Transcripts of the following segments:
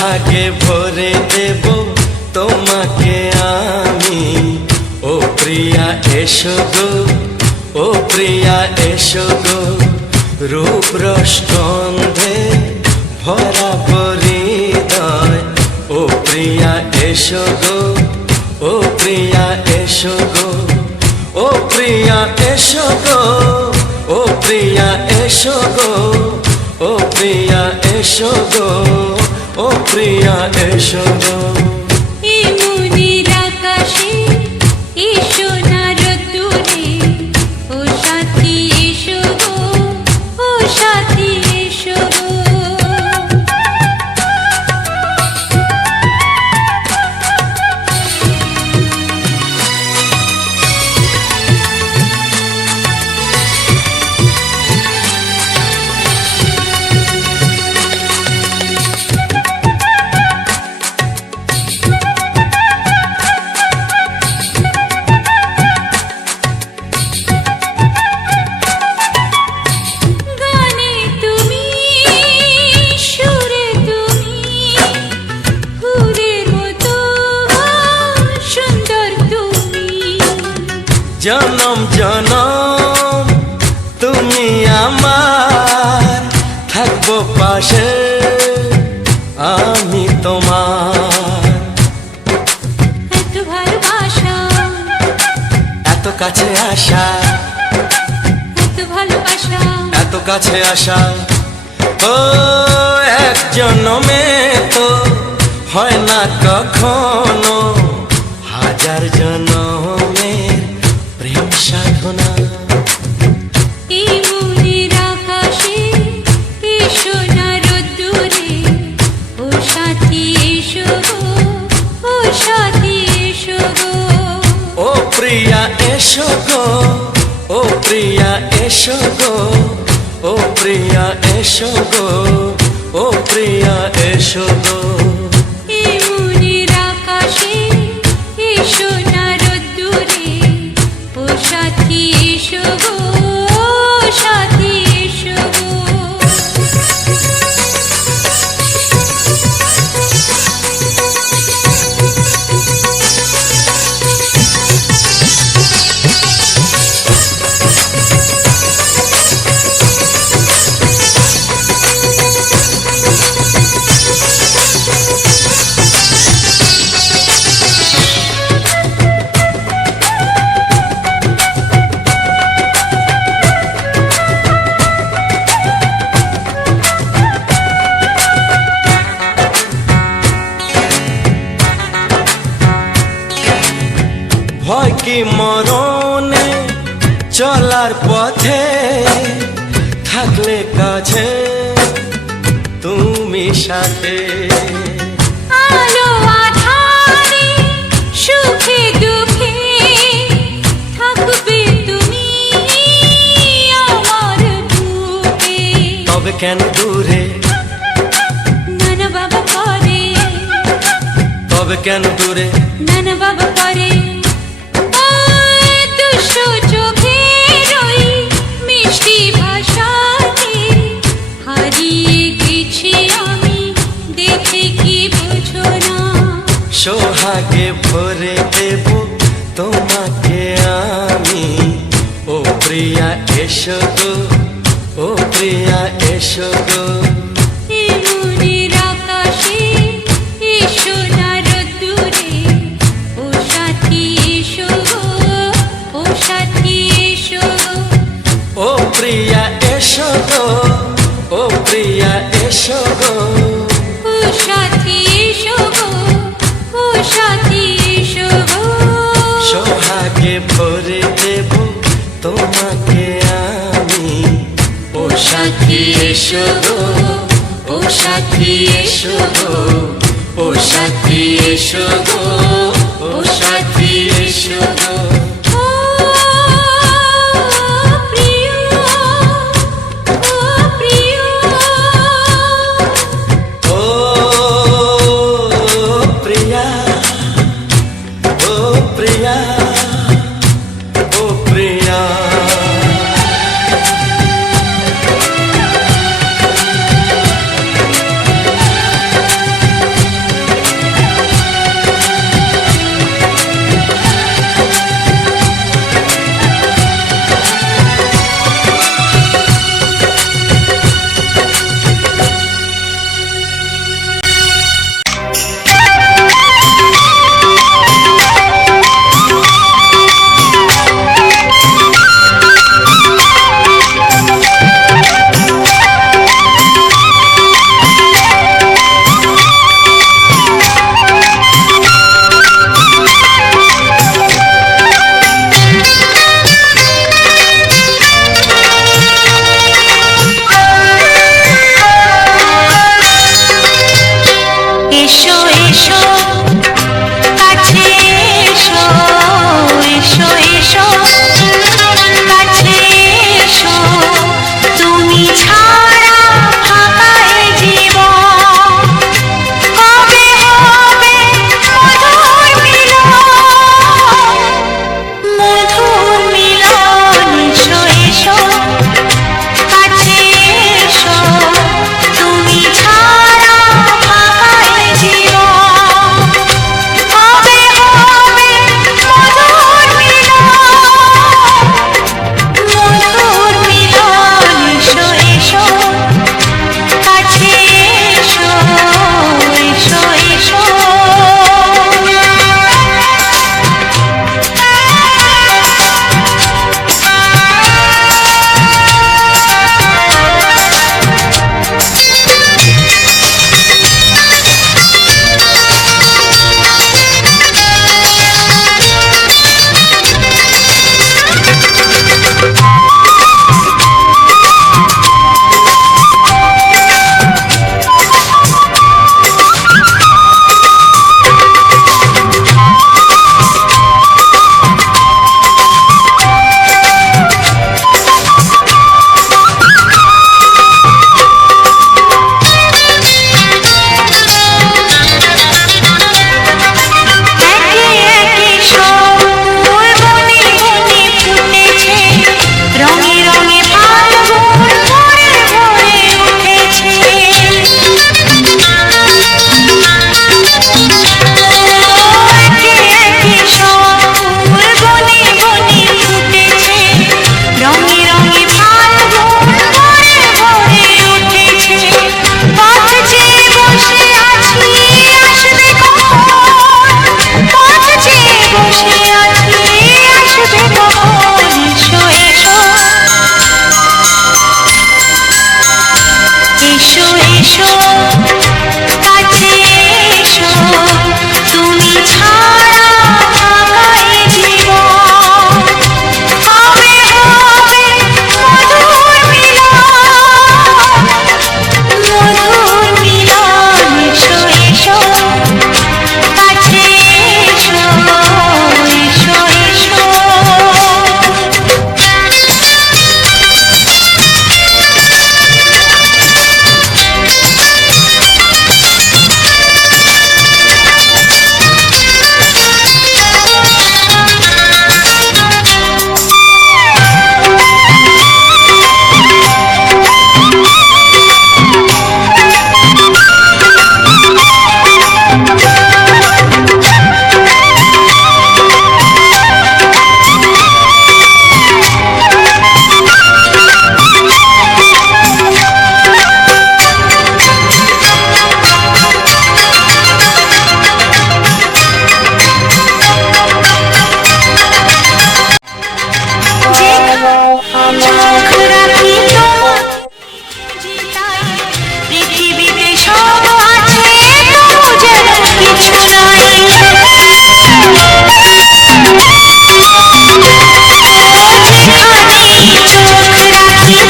সোহাগে ভরে দেব তোমাকে আমি। ও প্রিয়া এসো গো, ও প্রিয়া এসো গো, রূপ রস গন্ধে ভরা হৃদয়। ও প্রিয়া এসো গো, ও প্রিয়া এসো গো, ও প্রিয়া এসো গো, ও প্রিয়া এসো গো, ও প্রিয়া এসো গো, ও প্রিয়া এসো গো। এই মনের আকাশে এসো না রোদ্দুরে, ও সাথী এসো গো, ও সাথী এসো গো। জনম জনম তুমি আমার, থাকবো পাশে আমি তোমার। এত ভালোবাসা, এত কাছে আসা, এত ভালোবাসা, এত কাছে আসা, ও এক জনমে তো হয় না কখনো, হাজার জনমের প্রেম সাধনা। এই মনের আকাশে এসো না রোদ্দুরে, ও সাথী এসো গো, ও সাথী এসো গো। ও প্রিয়া এসো গো, ও প্রিয়া এসো গো, ও প্রিয়া এসো গো, ও প্রিয়া এসো গো। এই মনের আকাশে এসো না রোদ্দুরে, ও সাথী এসো গো, ও সাথী এসো গো। ভয় কি মরণে চলার পথে, থাকলে কাছে তুমি সাথে। আলো আঁধারে সুখে দুঃখে থাকবে তুমি আমার বুকে। তবে কেন দূরে, নানা বাবা করে, তবে কেন দূরে, নানা বাবা করে। দুষ্ট চোখের ওই মিষ্টি ভাষাতে হারিয়ে গেছি আমি, দেখে কি বোঝো না। সোহাগে ভরে দেব তোমাকে আমি। ও প্রিয়া এসো গো, ও প্রিয়া এসো গো। এই মনের আকাশে এসো না রোদ্দুরে, ও সাথী এসো গো, ও সাথী এসো গো। ও প্রিয়া এসো গো, ও প্রিয়া এসো গো, ও সাথী এসো গো, ও সাথী এসো গো। সোহাগে ভরে দেব তোমাকে আমি। ও সাথী এসো গো, ও সাথী এসো গো, ও সাথী এসো গো, ও সাথী এসো গো। ও প্রিয়, ও প্রিয়, ও প্রিয়া, ও প্রিয়া, ও প্রিয়া। এসো এসো কাছে এসো এসো এসো কাছে এসো তুমি ছাড়া ফাঁকা এ জীবন কবে হবে মধুর মিলন এসো এসো কাছে এসো তুমি ছাড়া ফাঁকা এ জীবন কবে হবে মধুর মিলন এসো এসো কাছে এসো এসো এসো এসো এসো কাছে এসো তুমি ছাড়া ফাঁকা এ জীবন কবে হবে মধুর মিলন এসো এসো কাছে এসো এসো এসো চোখ রাখি তোমার পৃথিবীতে সব আছে তবু যেন কিছু নাই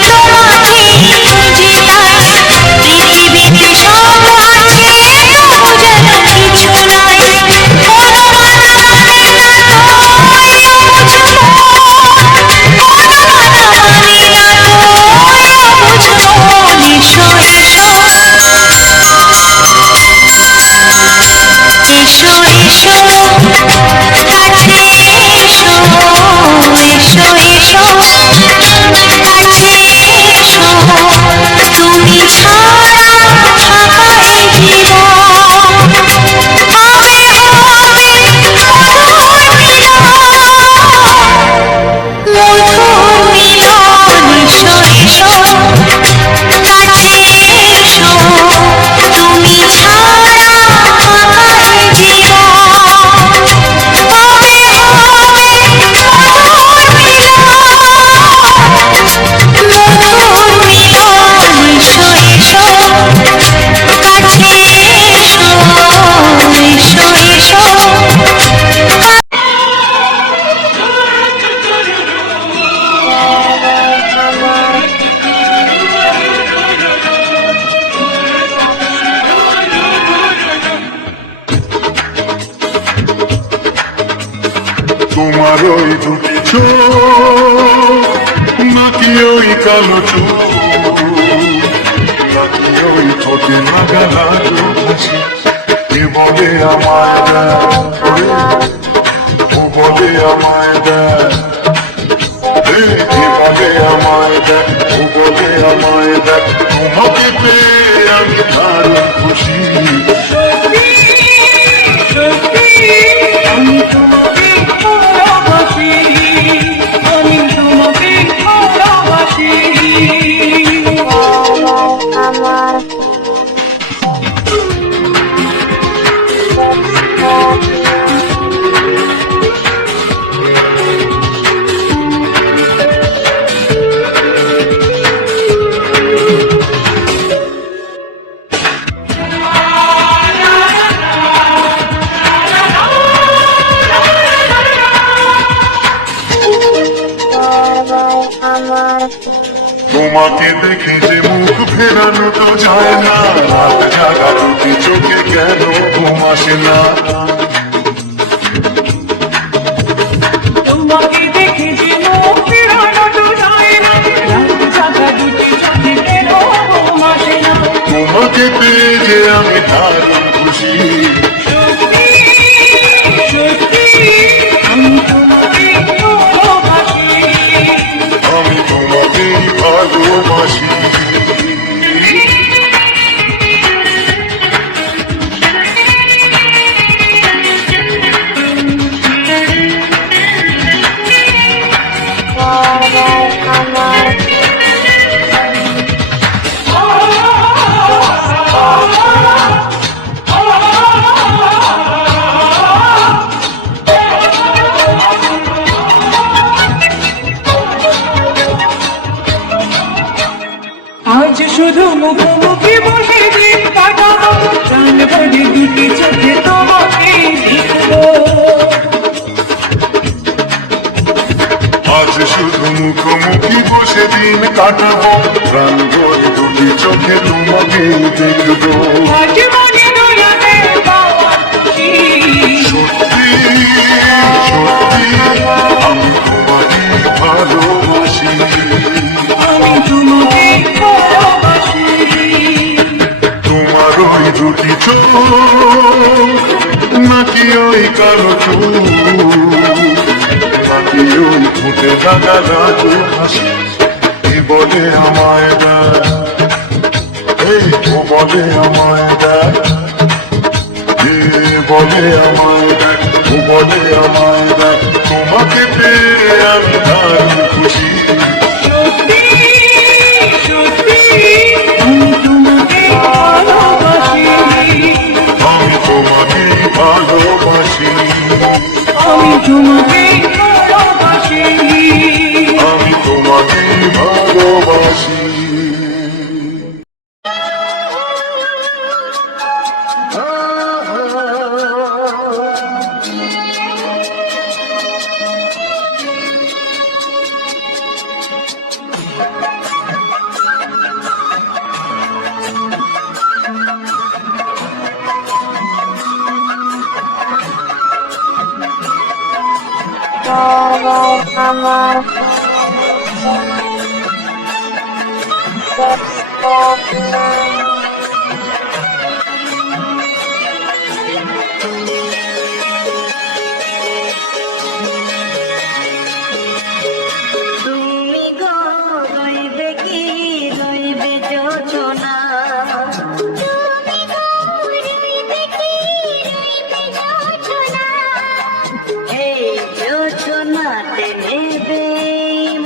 চোখ রাখি তোমাকে পৃথিবীতে সব আছে তবু যেন কিছু নাই এসো এসো কাছে এসো এসো এসো কাছে এসো তুমি ছাড়া ফাঁকা এ জীবন কবে হবে মধুর মিলন এসো এসো কাছে এসো তুমি ছাড়া ফাঁকা এ জীবন কবে হবে মধুর মিলন এসো এসো কাছে তোমার ওই দুটি চোখ নাকি ওই কালো চোখ নাকি ওই ঠোঁটে লাগা লাগো হাসি কে বলে আমায় দেয় ও বলে আমায় দেয় কে বলে আমায় দেয় ও বলে আমায় দেয় তোমাকে পেয়ে আমি দারুণ খুশি আমি তোমাকে ভালোবাসি, আমি তোমাকে ভালোবাসি। তোমাকে দেখে যে মুখ ফেরানো তো যায় না রাত জাগা দুটি চোখে কেন ঘুম আসে না তোমাকে দেখে যে মুখ ফেরানো তো যায় না, রাত জাগা দুটি চোখে কেন ঘুম আসে না। তোমাকে পেয়ে যে আমি দারুণ খুশি সত্যি, সত্যি, আমি তোমাকে ভালোবাসি। আমি তোমাকেই ভালোবাসি আজ শুধু মুখোমুখি বসে দিন কাটাবো, প্রাণ ভরে দুটি চোখে তোমাকে দেখবো। আজ শুধু মুখোমুখি বসে দিন কাটাবো প্রাণ ভরে দুটি চোখে তোমাকে দেখবো আজ মনে দোলাতে পাওয়ার খুশি। সত্যি সত্যি আমি তোমাকে ভালোবাসি আমি তোমাকে ভালোবাসি। তোমার ওই দুটি চোখ নাকি ওই কালো চোখ নাকি ওই ঠোঁটে লাগা লাগো হাসি কে বলে আমায় দেয় এই তো বলে আমায় দেয় কে বলে আমায় দেয় ও বলে আমায় দেয় তোমাকে পেয়ে আমি দারুণ খুশি সত্যি, সত্যি, আমি তোমাকে ভালোবাসি। আমি তোমাকে ভালোবাসি আমি তোমাকে ভালোবাসি। আমি তোমাকে ভালোবাসি তুমি গো রইবে কি রইবে যোজনা এই যোজনাতে নেবে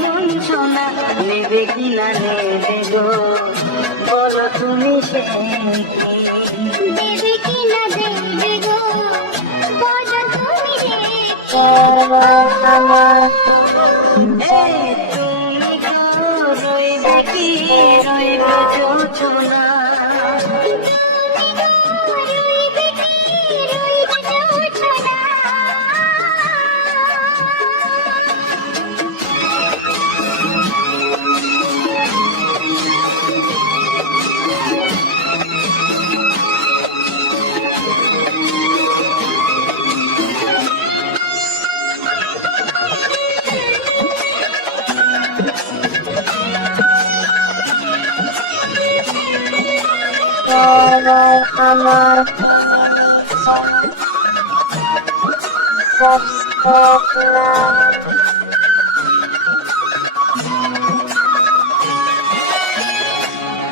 মন সোনা নেবে কি না নেবে গো বলো তুমি সে দেবে কি না দেবে গো বলো তুমি এই তুমি গো রইবে কি রইবে যোজনা রইবে কি রইবে যোজনা।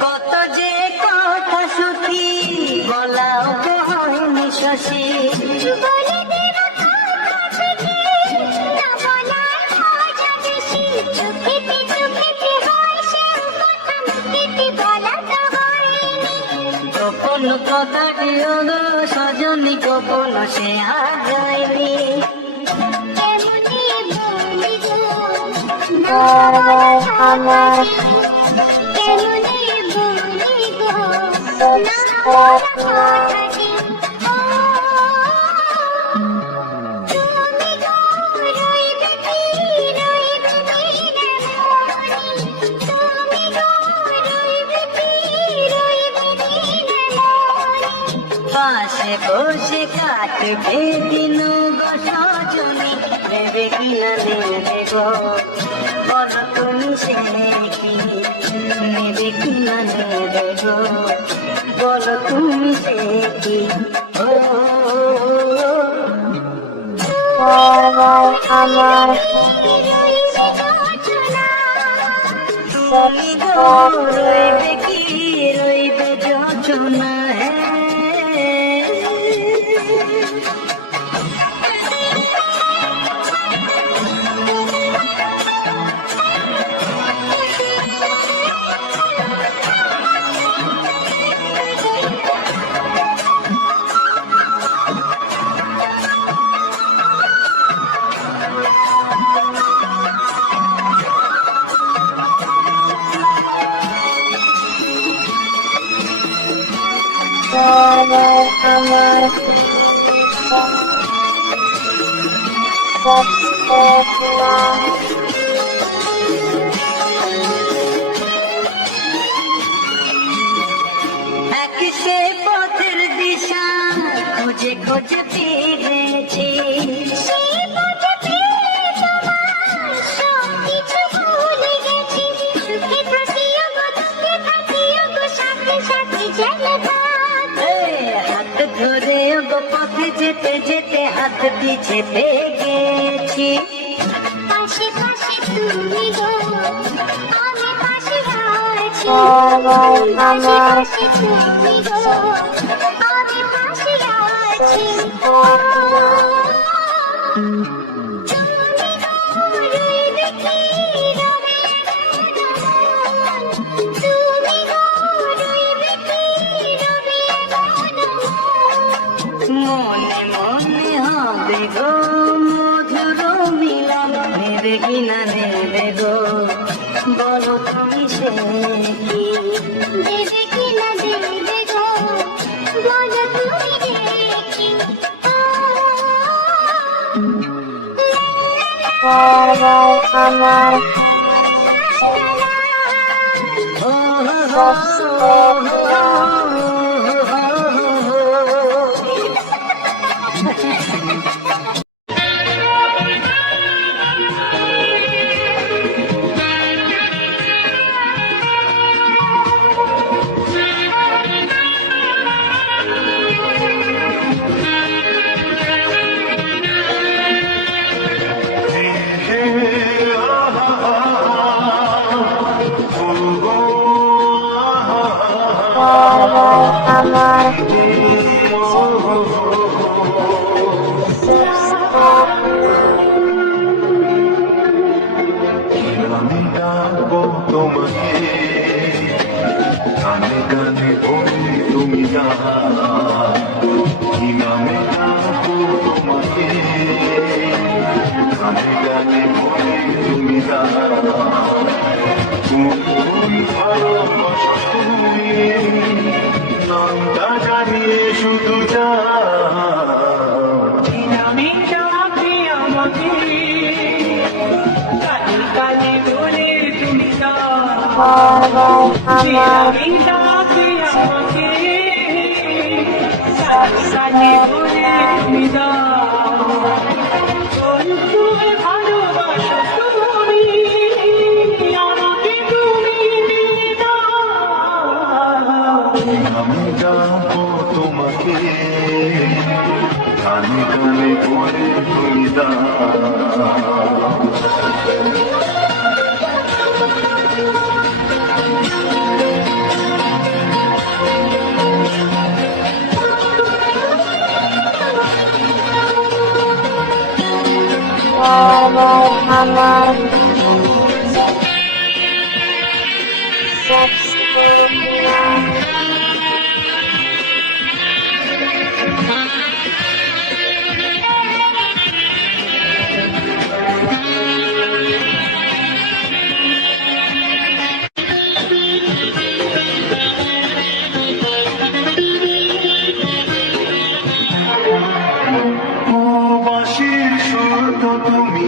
কত যে কথা সুখী বলাও হয়নি শশী বলে দেব না বলার মজা বেশি চোখেতে চোখেতে হয় সে কথা মুখেতে বলা তো হয়নি গোপন কথাটি গো সজনী গোপন সে আর যায়নি কেমনে বলি গো না বলা কেমনে বলি গো না বলা কথাটি ও তুমি গো রইবে কি রইবে কি রে মনি তুমি গো রইবে কি রইবে কি রে মনি পাশে বসে কাটবে দিন গো সজনী নেবে কি না নেবে গো বলো তুমি সে কি নেবে কি না নেবে গো বলো তুমি সে কি ও তুমি গো রইবে কি রইবে যোচনা এক সে পথের দিশা খুঁজে খুঁজে ফিরেছি সেই পথে পেয়ে তোমার সব কিছু ভুলে গেছি সুখে থাকিও গো দুঃখে থাকিও গো সাথে সাথে জলে ভাত এই হাত ধরে গো পথে যেতে যেতে হাত পিছে পেয়ে গেছি পাশে পাশে তুমি গো আমি পাশে আছি পাশে পাশে তুমি গো আমি পাশে আছি তুমি গো রইবে কি রবে তুমি গো রইবে কি রবে মনে মনে হবে গো মধুর মিলন নেবে কি না নেবে গো বলো তুমি সে কি দেবে কি না দেবে গো বলো তুমি দেখি আমি ডাকবো তোমাকে কানে কানে বলি তুমি না কি নামে ডাকবো তোমাকে কানে কানে বলি তুমি না তুমি ভালোবাসো তুমি নামটা জানিয়ে শুধু যা আমি ডাকি আমাকে কানে কানে বলে তুমি আমি ডাকি আমাকে কানে কানে বলে তুমি তুমি ভালোবাসো তুমি আমাকে তুমি দিলে আমি ডাকবো কানে কানে বলে তুমি দাও বাঁশির সুর তো তুমি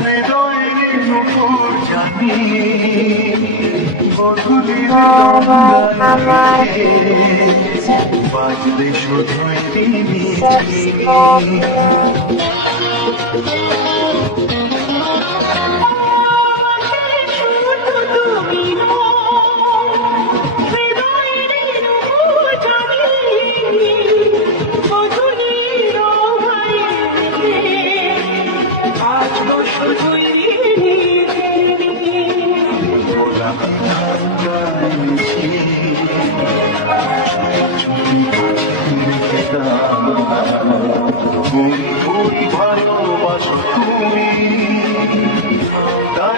হৃদয়ের নুপুর জানি বধূদের বাজলে শুধুই তিনি ভালোবাসো তুমি তা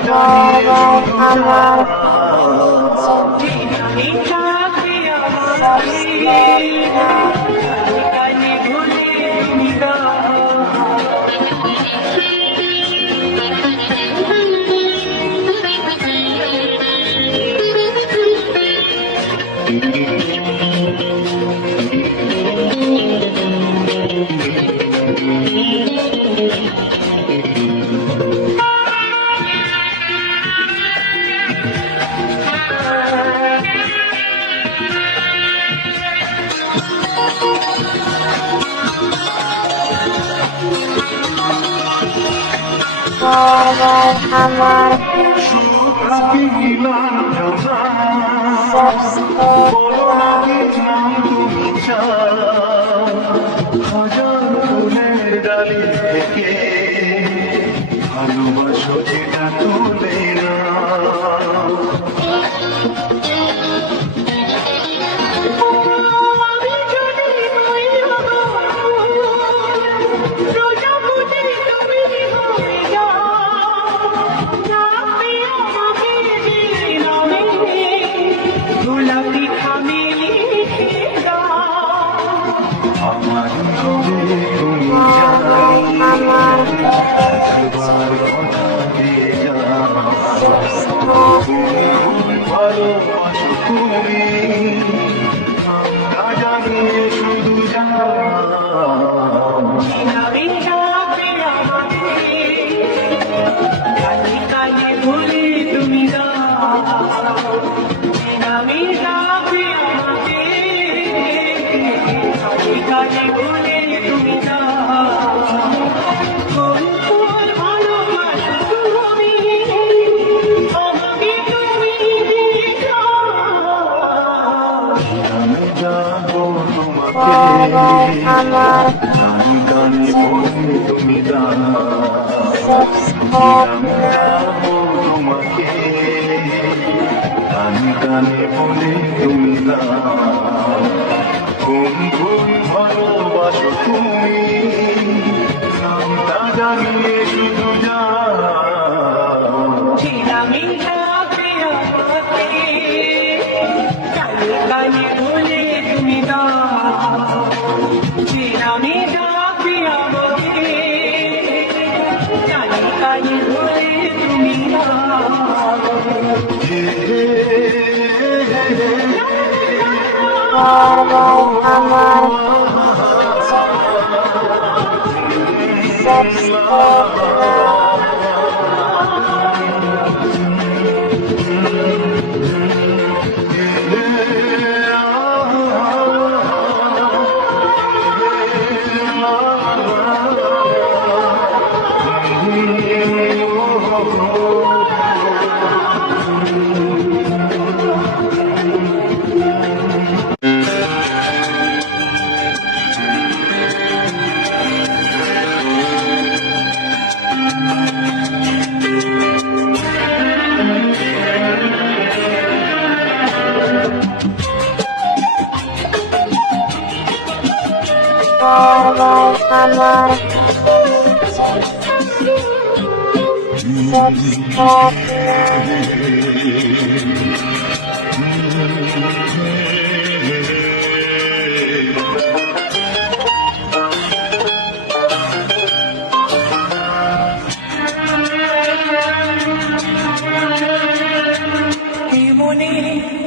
বলো না কি নাম তুমি চাও হাজার ফুলের ডালি থেকে ভালোবাসো যেটা তুলে না আমার তুমি ভালোবাসো তুমি তা জানিয়ে শুধু ভুলে তুমি কানে ভুলে তুমি যাবো তোমাকে গানে গানে বলে তুমি যাবো তোমাকে গানে গানে বলে তুমি কোন কোন ভালোবাসো তুমি নামটা জানিয়ে শুধু কানে ভুলে তুমি কানে ভুলে তুমি মনে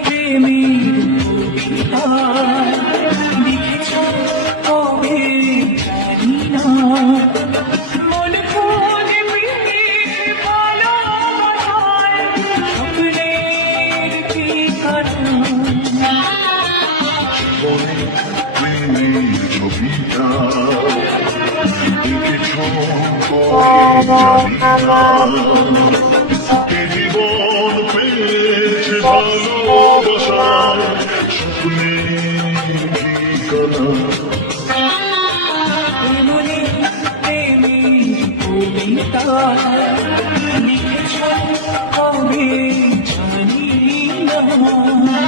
প্রেমের কবিতা লিখেছ কবে জানি না, মন খুঁজে পেয়েছে ভালোবাসায় স্বপ্নের ঠিকানা। বলে প্রেমের ছবিটা দেখেছ কবে জানি না, এ জীবন পেয়েছে ভালোবাসায় স্বপ্নের ঠিকানা। মনে প্রেমের কবিতা লিখেছ কবে জানি না।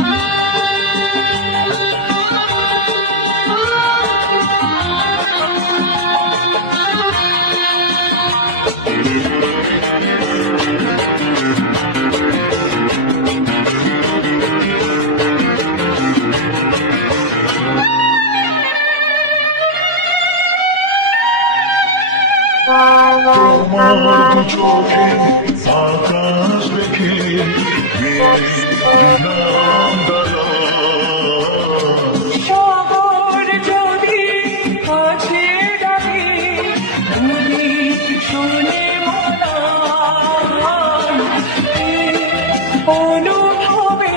তোমার দু চোখে আকাশ দেখে দিলাম দাদা, সাগর যদি কাছে ডাকে উদিত শোনে মনা, অনুভবে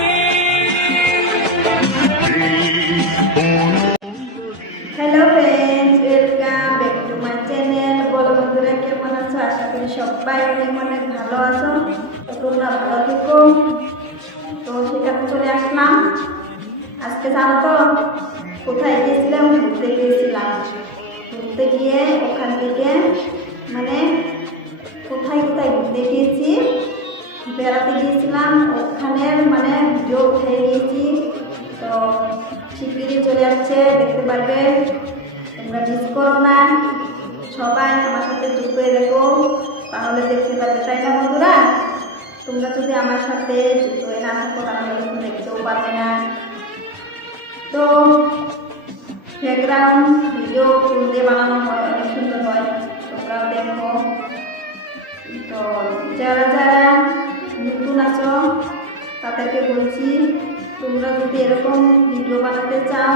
hello friends, welcome back to my channel. বলো বন্ধুরা, কেমন আছো? আশা করি সবাই অনেক ভালো আছো। তো তোমরা ভালো থেকো। তো সেখানে চলে আসলাম। আজকে জানো তো কোথায় গিয়েছিলাম? ঘুরতে গিয়েছিলাম। ঘুরতে গিয়ে ওখান থেকে মানে কোথায় কোথায় ঘুরতে গিয়েছি, বেড়াতে গিয়েছিলাম, ওখানের মানে ভিডিও উঠে নিয়েছি। তো শিগগিরই চলে যাচ্ছে, দেখতে পারবে। তোমরা মিস করো না, সবাই আমার সাথে যুক্ত হয়ে দেখো, তাহলে দেখতে পারবে, তাই না বন্ধুরা? তোমরা যদি আমার সাথে যুক্ত হয়ে না থাকো তাহলে কিন্তু দেখতেও পারবে না। তো ব্যাকগ্রাউন্ড ভিডিও ফুল দিয়ে বানানো হয়, অনেক সুন্দর হয়, তোমরাও দেখো। তো যারা যারা নতুন আছো তাদেরকে বলছি, তোমরা যদি এরকম ভিডিও বানাতে চাও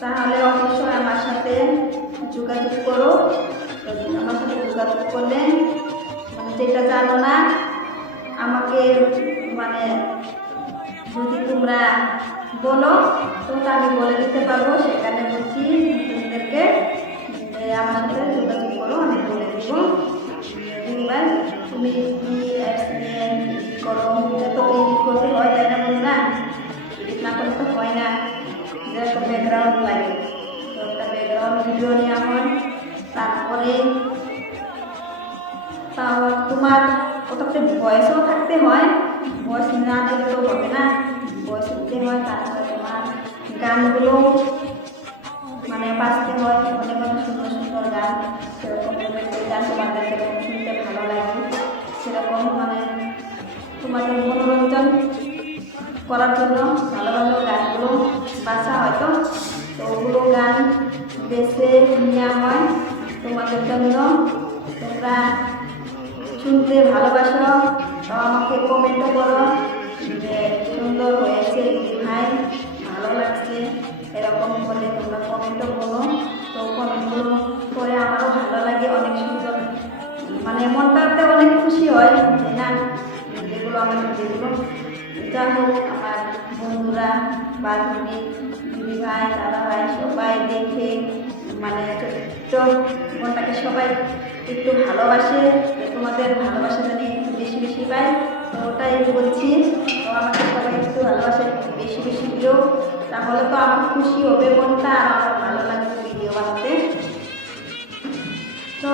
তাহলে অবশ্যই আমার সাথে যোগাযোগ করো। তো আমার সাথে যোগাযোগ করলে মানে যেটা জানো না আমাকে মানে যদি তোমরা বলো তোমরা আমি বলে দিতে পারবো। সেখানে বলছি তোমাদেরকে যে আমার সাথে যোগাযোগ করো, আমি বলে দিব। এবার তুমি কি অ্যাপস নিয়ে এডিট করো, এটা তো এডিট করতে হয়, তাই না বন্ধুরা? এডিট না করলে তো হয় না, যে একটা ব্যাকগ্রাউন্ড লাগে। তো একটা ব্যাকগ্রাউন্ড ভিডিও নেওয়া হয়, তারপরে তোমার কতটা ভয়েসও থাকতে হয়, ভয়েস না দিলে তো হবে না, ভয়েস দিতে হয়। তারপরে তোমার গানগুলো মানে বাজতে হয়, অনেক অনেক সুন্দর সুন্দর গান, সেরকম গান তোমাদের যেরকম শুনতে ভালো লাগে সেরকম মানে তোমাদের মনোরঞ্জন করার জন্য ভালো ভালো গানগুলো বাছা হয়। তো ওগুলো গান বেছে নেওয়া হয় তোমাদের জন্য। তোমরা শুনতে ভালোবাসো, তো আমাকে কমেন্টও করো যে সুন্দর হয়েছে ভাই, ভালো লাগছে, এরকম বলে তোমরা কমেন্টও করো। তো কমেন্টগুলো করে আমারও ভালো লাগে, অনেক সুন্দর মানে মনটাতে অনেক খুশি হয়, তাই না? যেগুলো আমার যেগুলো যা হোক আমার বন্ধুরা, বান্ধবী, দিদি ভাই, দাদা ভাই সবাই দেখে মানে ছোট্ট মনটাকে সবাই একটু ভালোবাসে, তোমাদের ভালোবাসা জানি একটু বেশি বেশি পাই। তো ওটাই বলছি, তো আমাকে সবাই একটু ভালোবাসে, একটু বেশি বেশি দিও, তাহলে তো আমার খুশি হবে মনটা, আর আমার ভালো লাগবে ভিডিও বানাতে। তো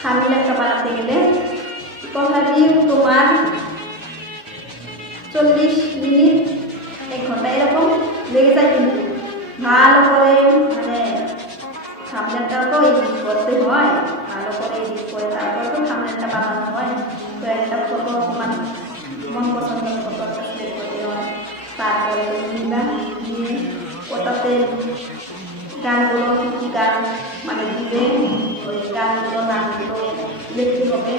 থাম্বনেল একটা বানাতে গেলে কথাটি তোমার 40 মিনিট 1 ঘন্টা এরকম লেগে যায়, কিন্তু ভালো করে মানে গানগুলো কী কী গান মানে দিবে, ওই গানগুলো নামগুলো লিখতে হবে।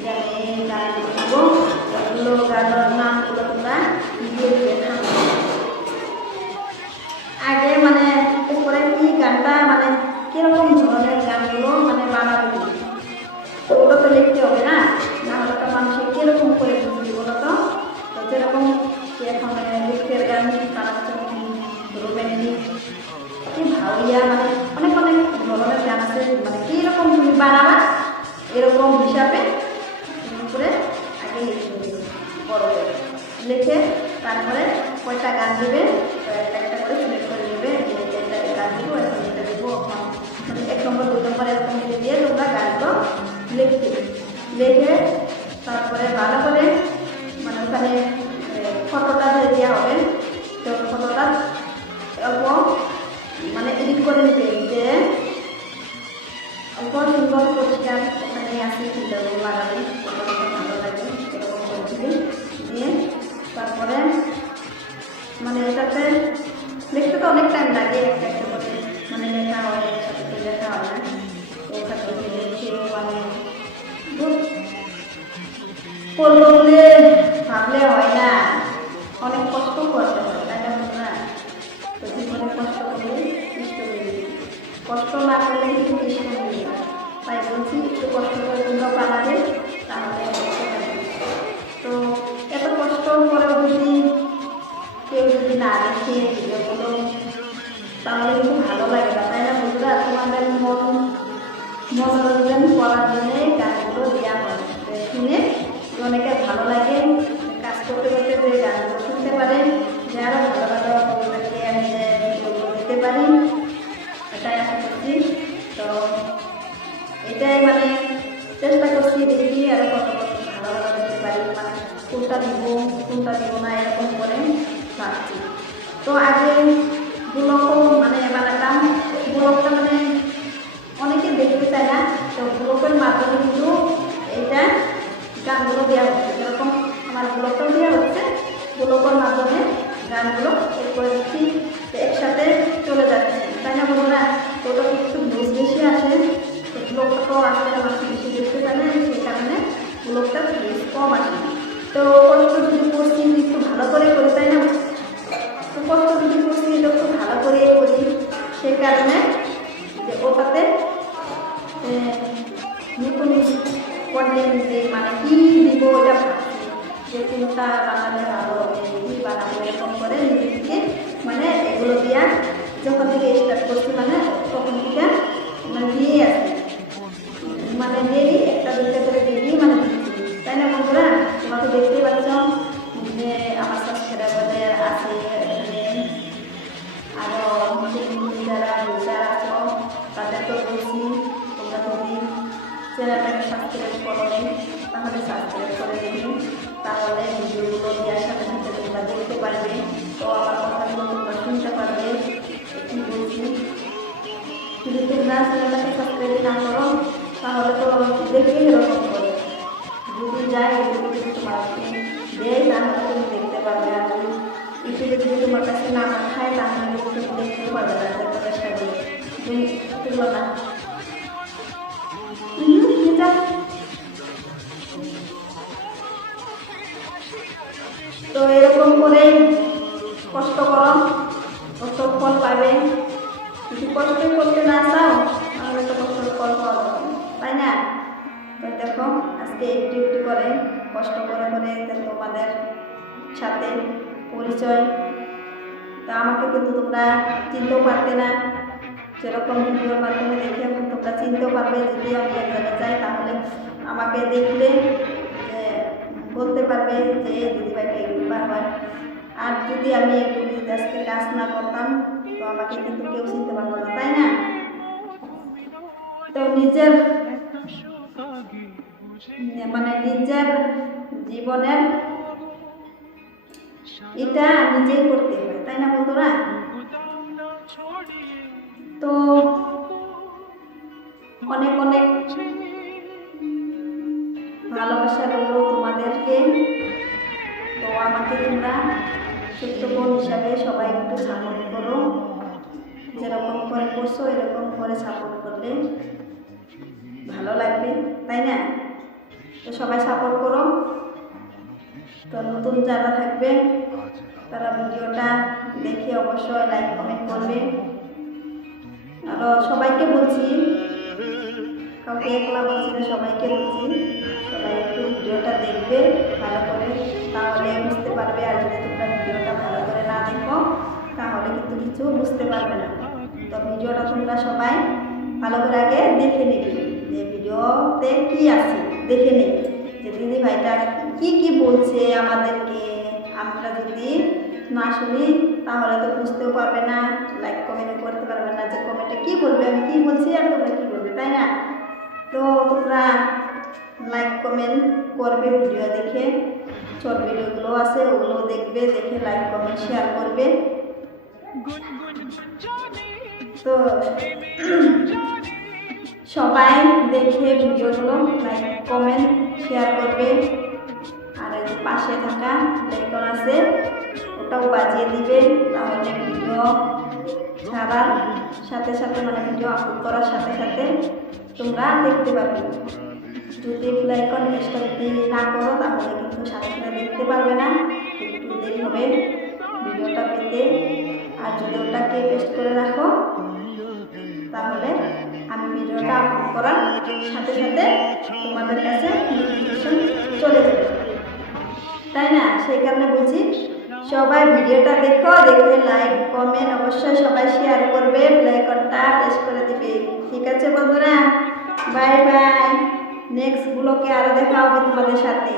যে আমি এই গানগুলো দেবো, ওগুলো গানের নামগুলো তোমরা দিয়ে দিয়ে থাকবে। আগে মানে উপরে কি গানটা মানে কিরকম ধরনের গানগুলো মানে বানাবে, তো ওটা তো লিখতে হবে না, না হলে তো মানুষের কিরকম করে বুঝবি বলো তো। তো যেরকম এখন লিখতের গান বানাচ্ছে, রোমান্টিক কি ভাউয়া, মানে অনেক অনেক ধরনের গান আছে, মানে কীরকম তুমি বানাবা এরকম হিসাবে তুমি করে আগে লিখে দেবে, বড় করে লিখে তারপরে কয়টা গান দেবে একটা একটা করে সিলেক্ট করে নেবে, যে এটা গান দেবো, এখন এটা দেবো, মানে 1 নম্বর 2 নম্বর এরকম দিয়ে তোমরা গানগুলো লিখতে লিখে তারপরে ভালো করে মানে ওখানে ফটোটা দেওয়া হবে। তো ফটোটা অল্প মানে এডিট করে নেবে, যে অল্প সুন্দর পরিষ্কার ওখানে আসি ফিল্টারগুলো লাগাবে, ভালো লাগে এরকম করে দিবে। দিয়ে তারপরে মানে এটাতে লিখতে তো অনেক টাইম লাগে, একটা একটা করে মানে লেখা হয়, একসাথে লেখা হয় না, তো ওখানে লিখে মানে করবো বলে ভাবলে হয় না, অনেক কষ্ট করতে হয়, তাই না বন্ধুরা? তো জীবনে কষ্ট করলে কৃষ্ট মিলবে, কষ্ট না করলে কিন্তু কৃষ্ট মিলবে না। তাই বলছি একটু কষ্ট করে তোমরা বানাবে, তাহলে তো এত কষ্ট করেও যদি কেউ যদি না দেখে ভিডিওগুলো তাহলে কিন্তু ভালো লাগে না, তাই না বন্ধুরা? তোমাদের মনোরঞ্জন করার জন্যে গানগুলো দেওয়া হয়, শুনে অনেকে ভালো লাগে, কাজ করতে করতে যে গানগুলো শুনতে পারে, যে আরও ভালো ভালো বন্ধুদেরকে আমি ভিডিওগুলো দিতে পারি, এটাই আশা করছি। তো এটাই মানে চেষ্টা করছি, দেখি আরও কত কত ভালো ভালো দিতে পারি, মানে কোনটা দিব না এরকম করে ভাবছি। তো আগে ব্লগও মানে বানাতাম, ব্লগটা মানে অনেকে দেখতে চায় না, তো ব্লগের মাধ্যমে কিন্তু এইটা গানগুলো দেওয়া হচ্ছে, যেরকম আমার ব্লগটাও দেওয়া হচ্ছে, ব্লগের মাধ্যমে গানগুলো করে দিচ্ছি, একসাথে চলে যাচ্ছে, তাই না বন্ধুরা? তো ওটা একটু ভিউজ বেশি আসে, তো ব্লগটা তো আসলে মানুষ বেশি দেখতে চায় না, সেই কারণে ব্লগটা ভিউজ কম আসে। তো কষ্ট যদি করছি একটু ভালো করে করি, তাই না? তো কষ্ট যদি করছি তো একটু ভালো করে করি, সেই কারণে যে ওটাতে নতুন কন্টেন্ট মানে কী দিব ওটা ভাবছি, যে কোনটা বানালে ভালো হবে, কী বানাবো এরকম করে নিজে থেকে মানে এগুলো দিয়া যখন থেকে স্টার্ট করছি মানে তখন থেকে মানে দিয়ে আসি, মানে ডেলি একটা দুইটা করে ডেলি মানে দিচ্ছি, তাই না বন্ধুরা? তোমরা তো দেখতেই পাচ্ছ যে আমার সাবস্ক্রাইবারদের আছে এখানে, আরও যারা ইউজার আছো তাদের তো বলছি তোমরা যদি চ্যানেলটাকে সাবস্ক্রাইব করো তাহলে সাবস্ক্রাইব করে দেবে, তাহলে ভিডিওগুলো দেওয়ার সাথে সাথে তোমরা দেখতে পারবে, তো আমার কথাগুলো তোমরা শুনতে পারবে। কি বলছি, যদি তোমরা চ্যানেলটাকে সাবস্ক্রাইব না করো তাহলে তো দেখবে এরকম করে, যদি যায় যদি তোমাকে দেয় তাহলে তুমি দেখতে পারবে, আর ইউটিউবে যদি তোমার কাছে না পাঠায় তাহলে তুমি দেখতেও পারবে না, দেখতে চেষ্টা করি তুলো না। তো এরকম করে কষ্ট করো, কষ্ট ফল পাবে, যদি কষ্ট করতে না চাও তাহলে তো কষ্ট ফল পাওয়া যাবে, তাই না? তো দেখো আজকে একটু একটু করে কষ্ট করে করে তোমাদের সাথে পরিচয়। তো আমাকে কিন্তু তোমরা চিনতেও পারতে না, যেরকম ভিডিওর মাধ্যমে দেখে তোমরা চিনতেও পারবে, যদি আমি একজনে যাই তাহলে আমাকে দেখলে বলতে পারবে যে দিদিভাইটা ইউটিউবার হয়। আর যদি আমি একটু আজকে কাজ না করতাম তো আমাকে কিন্তু কেউ চিনতে পারতো না, তাই না? তো নিজের মানে নিজের জীবনের এটা নিজেই করতে হয়, তাই না বন্ধুরা? তো অনেক অনেক ভালোবাসা রইল তোমাদেরকে। তো আমাকে তোমরা ছোট্ট বোন হিসাবে সবাই একটু সাপোর্ট করো, যেরকম করে করছো এরকম করে সাপোর্ট করলে ভালো লাগবে, তাই না? তো সবাই সাপোর্ট করো। তো নতুন যারা থাকবে তারা ভিডিওটা দেখে অবশ্যই লাইক কমেন্ট করবে। আরও সবাইকে বলছি, কাউকে একলা বলছি না, সবাইকে বলছি সবাই একটু ভিডিওটা দেখবে ভালো করে, তাহলে বুঝতে পারবে। আর যদি তোমরা ভিডিওটা ভালো করে না দেখো তাহলে কিন্তু কিছু বুঝতে পারবে না। তো ভিডিওটা তোমরা সবাই ভালো করে আগে দেখে নেবে, যে ভিডিওতে কি আছে দেখে নেবে, যে দিদি ভাইটা কি কি বলছে আমাদেরকে। আমরা যদি না শুনি তাহলে তো বুঝতেও পারবে না, লাইক কমেন্ট করতে পারবে না, যে কমেন্টে কি বলবে, আমি কি বলছি আর তোমরা কি বলবে, তাই না? তো তোমরা লাইক কমেন্ট করবে ভিডিও দেখে, শর্ট ভিডিওগুলো আছে ওগুলো দেখবে, দেখে লাইক কমেন্ট শেয়ার করবে। তো সবাই দেখে ভিডিওগুলো লাইক কমেন্ট শেয়ার করবে। আর এই যে পাশে থাকা বেলকন আছে ওটাও বাজিয়ে দিবে, তাহলে ভিডিও ছাড়ার সাথে সাথে মানে ভিডিও আপলোড করার সাথে সাথে তোমরা দেখতে পারবে। যদি বেলাইকন প্রেসটা যদি না করো তাহলে কিন্তু সাথে সাথে দেখতে পারবে না, একটু দেরি হবে ভিডিওটা পেতে। আর যদি ওটাকে পেস্ট করে রাখো তাহলে আমি ভিডিওটা আপলোড করার সাথে সাথে তোমাদের কাছে নোটিফিকেশন চলে যাবে, তাই না? সেই কারণে বলছি সবাই ভিডিওটা দেখো, দেখে লাইক কমেন্ট অবশ্যই সবাই শেয়ার করবে, বেলাইকনটা প্রেস করে দিবে। ঠিক আছে বন্ধুরা, বাই বাই। নেক্সট ব্লগে আরও দেখা হবে তোমাদের সাথে।